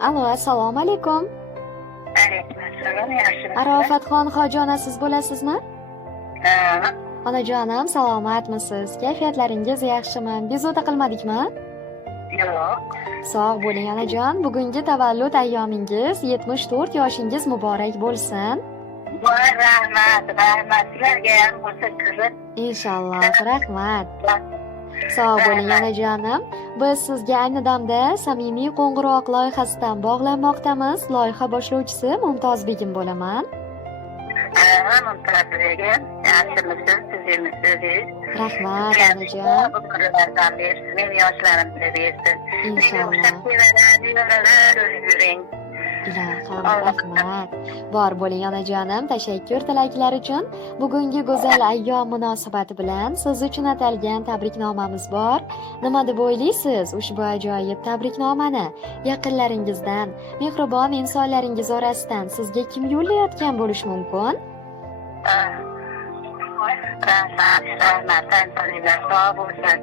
Alo, assalomu alaykum. Alaykum assalom, yaxshimisiz? Arofatxon Xojona siz bo'lasizmi? Ha, Onajonim, salomatmisiz? Kayfiyatlaringiz yaxshimi? Bezovta qilmadikmi? yo'q. Sog' bo'ling onajon. Bugungi tavallud ayyomingiz 74 yoshingiz muborak bo'lsin. Voy, rahmat. Sizlarga ham bo'lsa kuzat. Inshaalloh, rahmat. Sog' bo'ling onajonim. Biz sizga ayni damda samimiy qo'ng'iroq loyihasidan bog'lanmoqdamiz. Loyiha boshlovchisi Mumtozbegim bo'laman. Mumtoz begim, yaxshimisiz, tuzimisiz? Rahmat onajon. Bu kunlardan bersin, men yoshlarimni bersin. Inshaalloh. Nevaralar yuring. Ilohim, rahmat. Bor bo'ling onajonim, tashakkur tilaklar uchun. Bugungi go'zal ayyom munosabati bilan siz uchun atalgan tabriknomamiz bor. Nima deb o'ylaysiz? Ushbu ajoyib tabriknomani yaqinlaringizdan, mehribon insonlaringiz orasidan sizga kim yo'llayotgan bo'lishi mumkin? Rahmat, tantaninglar sog' bo'lsin.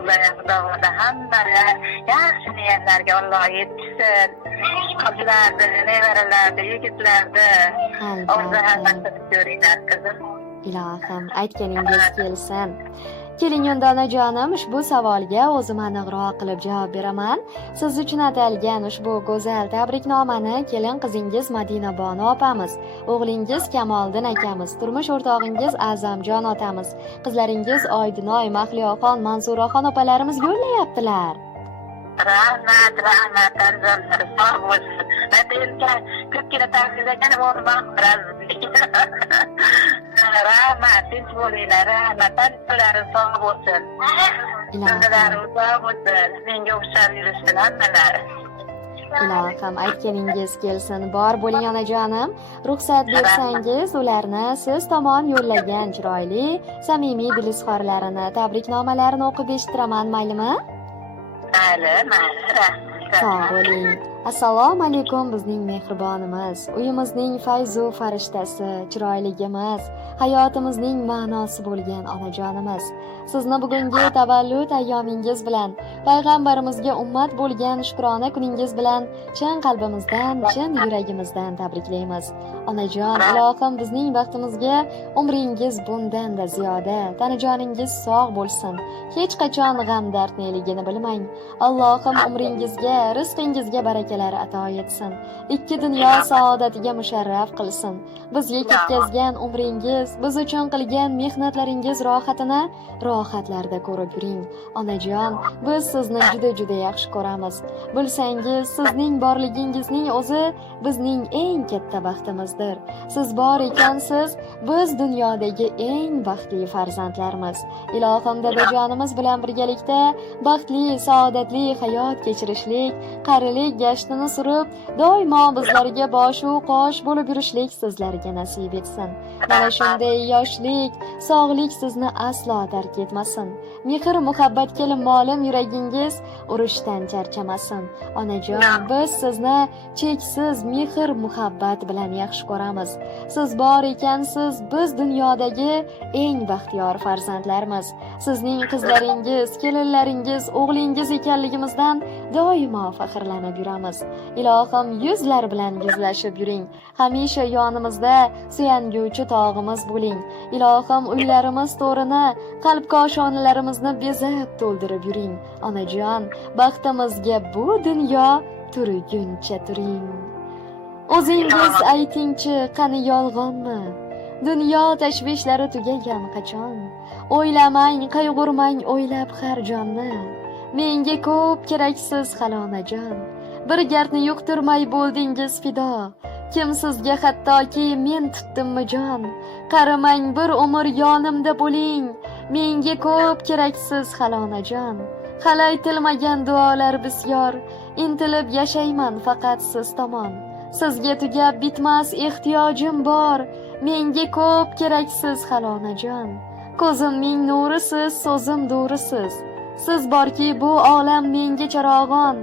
Ular xudoda hammaga yaxshi niyatlarga Alloh yetishsin. Qizlarni, nevaralarni, yigitlarni o'zi hammasini ko'ringlar qizim. Ilohim, aytganingiz kelsin. Keling unda onajonim, ushbu savolga o'zim aniqroq qilib javob beraman. Siz uchun atalgan ushbu go'zal tabriknomani kelin qizingiz Madina Bonu opamiz, o'g'lingiz Kamoliddin akamiz, turmush o'rtog'ingiz A'zamjon otamiz, qizlaringiz Oydinoy, Mahliyoxon, Manzuraxon opalarimiz yo'llayaptilar. Rahmat, tanzonlar sog' bo'lsin. Natijada ko'pgina tabriklarga o'rman rahmat, tinch bo'linglar, rahmat, tanzonlar sog' bo'lsin. Sizlarni sog' bo'lsin, menga o'xshab yurishsin hammalari. Ilohim, aytganingiz kelsin. Bor bo'ling onajonim. Ruxsat bersangiz, ularni siz tomon yo'llagan chiroyli, samimiy dil izhorlarini, tabriknomalarini o'qib eshitiraman, maylimi? Mayli. Sog' bo'ling. Assalomu alaykum bizning mehribonimiz, uyimizning fayzu farishtasi, chiroyligimiz, hayotimizning ma'nosi bo'lgan onajonimiz. Sizni bugungi tavallud ayyomingiz bilan, payg'ambarimizga ummat bo'lgan shukrona kuningiz bilan chin qalbimizdan, chin yuragimizdan tabriklaymiz. Onajon, ilohim bizning baxtimizga umringiz bundan-da ziyoda, tanajoningiz sog' bo'lsin. Hech qachon g'am dardneligini bilmang. Allohim umringizga, rizqingizga barakalar ato etsin. Ikki dunyo saodatiga musharraf qilsin. Bizga ketkazgan umringiz, biz uchun qilgan mehnatlaringiz rohatini rohatlarda ko'rib yuring. Onajon, biz sizni juda yaxshi ko'ramiz. Bilsangiz, sizning borligingizning o'zi bizning eng katta baxtimizdir. Siz bor ekansiz, biz dunyodagi eng baxtli farzandlarmiz. Ilohim dadajonimiz bilan birgalikda baxtli, saodatli hayot kechirishlik, qarilik gashtini surib, doimo bizlarga boshu qosh bo'lib yurishlik sizlarga nasib etsin. Mana shunday yoshlik, sog'lik sizni aslo tark etmasin. Mehr muhabbat kelin molim yuragingiz urushdan charchamasin. Onajon, biz sizni cheksiz mehr muhabbat bilan yaxshi ko'ramiz. Siz bor ekansiz, biz dunyodagi eng baxtiyor farzandlarmiz. Sizning qizlaringiz, kelinlaringiz, o'g'lingiz ekanligimizdan doimo faxrlanib yuramiz. Ilohim yuzlar bilan yuzlashib yuring. Hamisha yonimizda suyanguvchi tog'imiz bo'ling. Ilohim uylarimiz to'rini, qalb koshonlarimizni bezab to'ldirib yuring. Onajon, baxtimizga bu dunyo turguncha turing. O'zingiz aytingchi, qani yolg'onmi? Dunyo tashvishlari tugagan qachon? O'ylamang, qayg'urmang o'ylab har jonni. Menga ko'p keraksiz xalonajon. Bir gardni yuqtirmay bo'ldingiz fido. Kim sizga hattoki men tutdimmi jon? Qaramang, bir umr yonimda bo'ling. Menga ko'p keraksiz xalonajon. Hali aytilmagan duolar bisyor. Intilib yashayman faqat siz tomon. Sizga tugab bitmas ehtiyojim bor. Menga ko'p keraksiz xalonajon. Ko'zimning nurisiz, so'zim durisiz. Siz borki bu olam menga charog'on.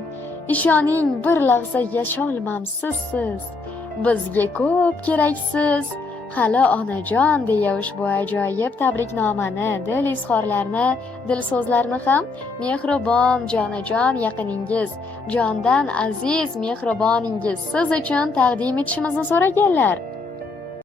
Ishoning bir lahza yasholmam sizsiz. Bizga ko'p keraksiz Hali onajon deya ushbu ajoyib tabriknomani, dil izhorlarini, dil so'zlarini ham mehribon jonajon yaqiningiz, jondan aziz mehriboningiz siz uchun taqdim etishimizni so'raganlar.